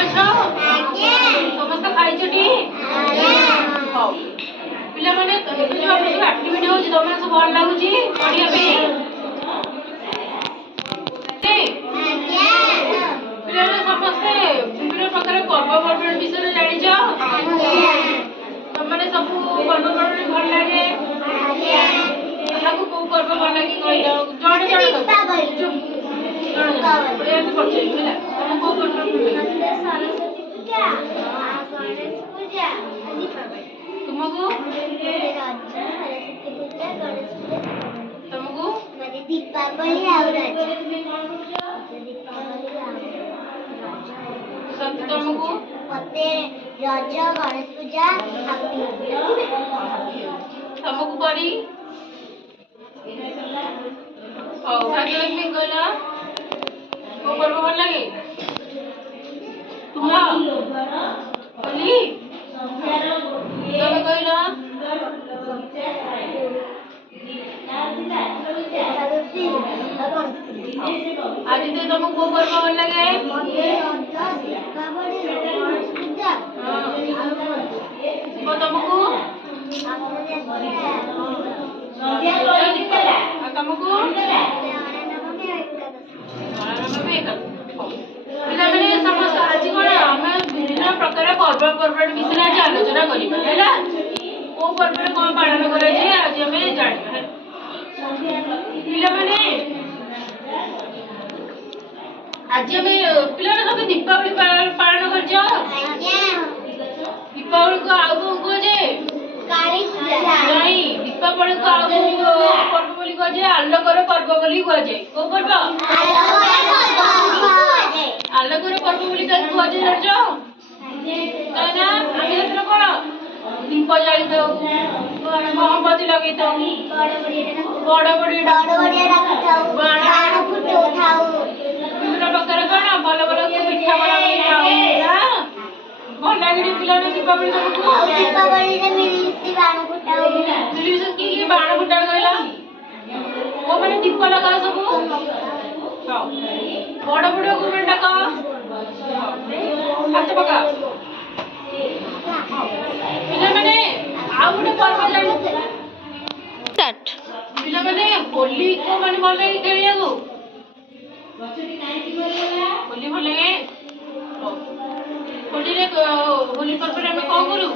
अछ समस्त खाइछटी हां पिला माने जो हम सब एक्टिविटी हो छी तमने सब भल लागु छी पढिया पे पिला समस्त विभिन्न प्रकार पर्वपर्वण विषय जानि छ तमने सब पर्वपर्वण भल लागे ताकू को पर्व भल लागे कहिलो जण जण सरस्वती पूजा सरस्वती पूजा तुमको तुमको दीपावली सब तुमको मते रज गणेश पूजा तुमको करी ओ भाग्यलक्ष्मी कहला को पर्व भल लागे तुम होली तमे कहला आज तो तुमको को पर्व भल लागे वो तुमको तुमको पिलाମାନେ ସମସ୍ତ ଆଜି କ'ଣ ଆମେ ବିଭିନ୍ନ ପ୍ରକାର ପର୍ବପର୍ବାଣି ବିଷୟରେ ଆଜି ଆଲୋଚନା କରିବା ହେଲା କୋଉ ପର୍ବରେ କ'ଣ ପାଳନ କରାଯାଏ ଆଜି ଆମେ ଜାଣିବା ପିଲାମାନେ ଆଜି ଆମେ ପିଲାମାନେ ସବୁ ଦୀପାବଳି ପାଳନ କରିଛ ଦୀପାବଳି କୁ ଆଉ କ'ଣ କୁହାଯାଏ नहीं दीपावली को पर्व बोली कहुए आलोकर पर्व बोली कहुए को पर्व आलोकर पर्व बोली कहुए जान कहीं कौन दीप जाली मोमबत्ती लगे बड़ विभिन्न प्रकार कौन भल भल पिठा बना भल लगे पिला दीपावली तुमको की बाण फुटा कहला वो माने दीप लगा सब बड़ बड़ गुमेंट डाक हाथ पका पिला माने आ गोटे पर्व जानि स्टार्ट पिला माने होली को माने भल लागे खेलिया को होली भल लागे होली रे होली पर्व रे हम कोन करू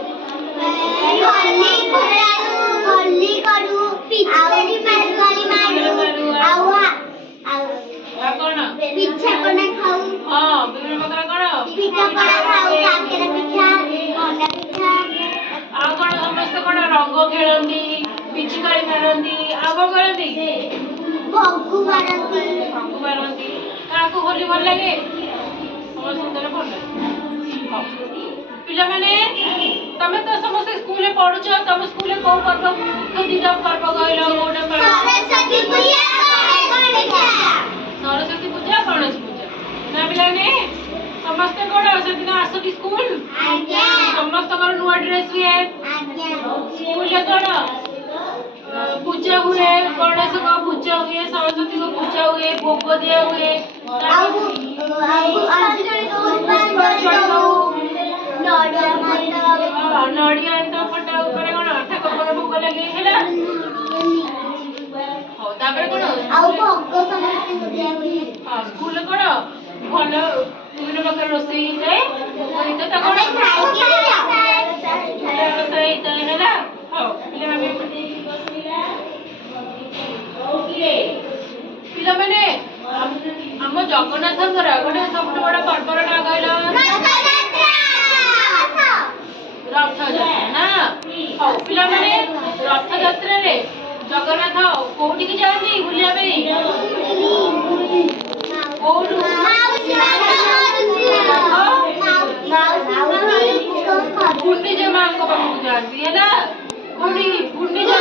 होली करू पिछली मारवाली मारू आवा कोन पिछा कोना खाऊ हां विभिन्न प्रकार कोन पिठा पड़ा खाऊ काकेरा पिठा अंडा पिठा आ कोन समस्त कोन रंग खेलंदी पिचकारी मारंदी आबो करंदी भगु मारंदी काको होली भल लागे समस्त सुंदर भल लागे पिला माने तमे तो समस्त स्कूल में पढुछ तम स्कूल में को पर्व दिना पर्व कहलो गोटे सरस्वती पूजा गणेश पूजा ना पिला ने समस्त कोड सेदिन आसती स्कूल समस्त कर नुआ ड्रेस हुए स्कूल में कोड पूजा हुए गणेश को पूजा हुए सरस्वती को पूजा हुए भोग दिया हुए नड़िया तो फटा ऊपर कोन ठाकुर को भोग लगे हैला हो तापर कोन आउ भोग समस्त दिया हुई हां स्कूल कोन भल विभिन्न प्रकार रोसई जाए भोग तो ता कोन रोसई तो हैला हो पिला माने पिला माने हम जगन्नाथ गोटे सब बड़ा पर्वर ना कहला रथ यात्रा ना पिला माने रथ यात्रा रे जगन्नाथ कोठी की जाती बुलिया पे कोठू गुंडीजा मां को पाखु जाती है ना गुंडीजा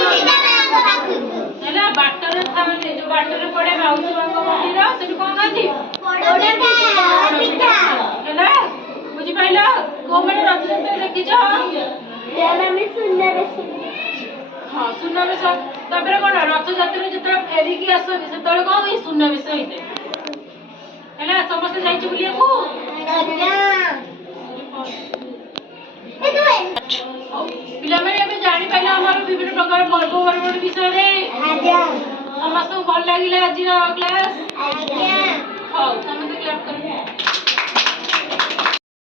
हैला बाटर थाने जो बाटर पड़े माउसी मां को मंदिर सेठी कोन गाती पिठा हैला बुझी पाइला को माने रथ यात्रा देखि छ में सुंदर हां सुनाबेश तापर कोन रथ यात्रा जतरा फेरी की आसनी सेतळे कोन सुनाबेश होइते हैला समस्त जाइछ बुलिया को ପିଲାମାନେ ଏବେ ଜାଣିପାରିଲେ ଆମର ବିଭିନ୍ନ ପ୍ରକାର ପର୍ବପର୍ବାଣି ବିଷୟରେ। ସମସ୍ତଙ୍କୁ ଭଲ ଲାଗିଲା ଆଜିର କ୍ଲାସ୍? ହଉ ସମସ୍ତେ କ୍ଲାସ୍ କରିବେ।